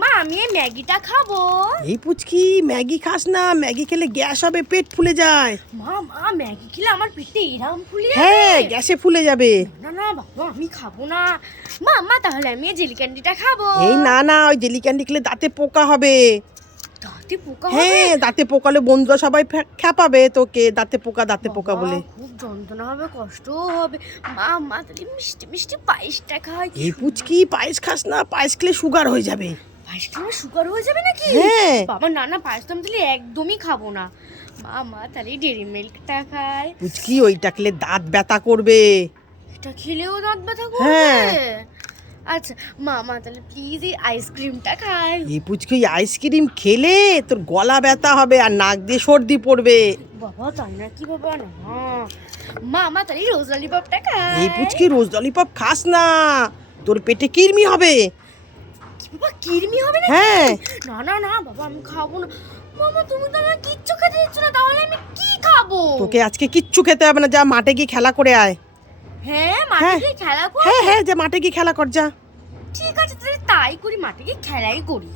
মা আমি এই ম্যাগিটা খাবো। এই পুচকি ম্যাগি খাস না, ম্যাগি খেলে গ্যাস হবে, পেট ফুলে যায়। মা ম্যাগি খেলে আমার পেটে এরম ফুলে যাবে? হ্যাঁ, গ্যাসে ফুলে যাবে। না না বাবা আমি খাবো না। মা তাহলে আমি এই জেলি ক্যান্ডিটা খাবো। এই না, ওই জেলি ক্যান্ডি খেলে দাঁতে পোকা হবে। দাঁতে পোকা হবে? হ্যাঁ, দাঁতে পোকালে বন্ধুরা সবাই খ্যাপাবে তোকে, দাঁতে পোকা বলে। খুব যন্ত্রণা হবে, কষ্টও হবে। মা তাহলে মিষ্টি মিষ্টি পায়েসটা খাই। এই পুচকি পায়েস খাস না, পায়েস খেলে সুগার হয়ে যাবে। পায়েস খেলে সুগার হয়ে যাবে নাকি? হ্যাঁ। বাবা না পায়েস তো আমি তাহলে একদমই খাবো না। মা তাহলে ডেরি মিল্কটা খাই। পুচকি ওইটা খেলে দাঁত ব্যথা করবে। এটা খেলেও দাঁত ব্যথা করবে? হ্যাঁ। আচ্ছা মা তাহলে প্লিজ এই আইসক্রিমটা খাই। এই পুচকি ওই আইসক্রিম খেলে তোর গলা ব্যথা হবে আর নাক দিয়ে সর্দি পড়বে। বাবা তাই না কি বাবা না। মা তাহলে রোজ ললিপপটা খাই। এই পুচকি রোজ ললিপপ খাস না, তোর পেটে কিরমি হবে। কি বাবা কিরমি হবে নাকি? হ্যাঁ। না বাবা আমি খাবো না। মামা তুমি তো আমার কিচ্ছু খেতে দিচ্ছ না, তাহলে আমি কি খাবো? তোকে আজকে কিচ্ছু খেতে হবে না, যা মাঠে গিয়ে খেলা করে আয়। হ্যাঁ মাঠে গিয়ে খেলা করব? হ্যাঁ যা মাঠে গিয়ে খেলা কর, যা। ঠিক আছে তাহলে তাই করি, মাঠে গিয়ে খেলাই করি।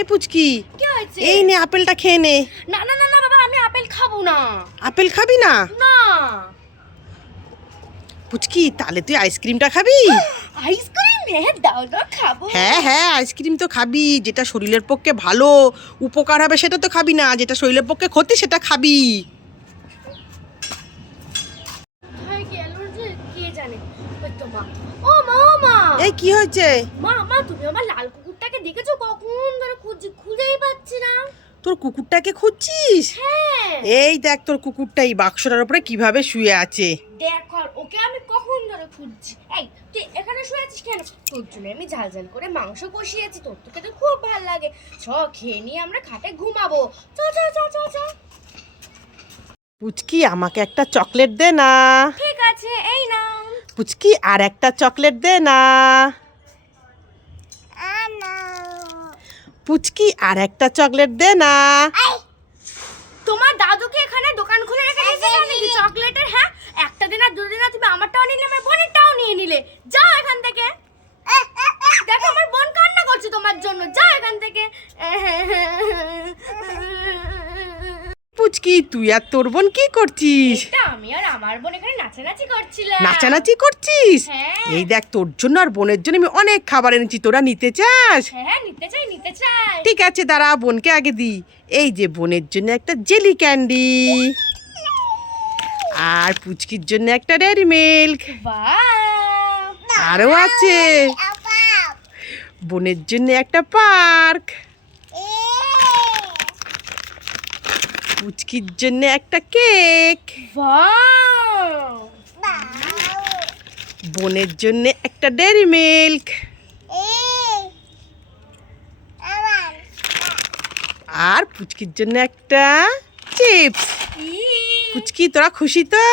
এই পুচকি কি হয়েছে? এই নে আপেলটা খেয়ে নে। না বাবা আমি আপেল খাবো না। আপেল খাবি না? না। পুচকি তাহলে তুই আইসক্রিমটা খাবি? আইসক্রিম? হ্যাঁ দাও খাবো। হ্যাঁ আইসক্রিম তো খাবি, যেটা শরীরের পক্ষে ভালো উপকার হবে সেটা তো খাবি না, যেটা শরীরের পক্ষে ক্ষতি সেটা খাবি। কোথায় গেল যে কে জানে। ওই তো মা। ও মা এই কি হয়েছে? মা তুমি আমার লাল কুকুরটাকে দেখেছো? কখন ধরে খুঁজেই পাচ্ছি না। তোর কুকুরটাকে খুঁজছিস? হ্যাঁ। এই দেখ তোর কুকুরটা এই বাক্সটার উপরে কিভাবে শুয়ে আছে। দেখো ওকে আমি কখন ধরে খুঁজছি। এই তুই এখানে শুয়ে আছিস কেন? তোর জন্য আমি ঝাল করে মাংস কষিয়েছি, তোর তো খেতে খুব ভালো লাগে। খেয়ে নিয়ে আমরা খাটে ঘুমাবো। চ পুচকি আমাকে একটা চকলেট দে না। ঠিক আছে এই নাও। পুচকি আর একটা চকলেট দে না। পুচকি আর একটা চকলেট দে না। তোমার দাদুকে এখানে দোকান খুলে রেখে দিয়েছে নাকি চকলেটের? হ্যাঁ একটা দিন আর দুদিন তুমি আমারটাও নিলে, আমার বোনেরটাও নিয়ে নিলে। যাও এখান থেকে। দেখো আমার বোন কান্না করছে তোমার জন্য, যাও এখান থেকে। পুচকি তুই আর তোর বোন কি করছিস? আমি আর আমার বোন এখানে নাচানাচি করছিলাম। নাচানাচি করছিস? হ্যাঁ। এই দেখ তোর জন্য আর বোনের জন্য আমি অনেক খাবার এনেছি, তোরা নিতে চাস? হ্যাঁ নিতে চাই। ঠিক আছে দাঁড়া, বোনকে আগে দি। এই যে বোনের জন্য একটা জেলি ক্যান্ডি, আর পুচকির জন্য একটা ডেয়ারি মিল্ক। বাহ। আরো আছে বোনের জন্য একটা পার্ক, পুচকির জন্য একটা কেক, বোনের জন্য একটা ডেয়ারি মিল্ক, আর পুচকির জন্য একটা চিপস। পুচকি তোরা খুশি তো?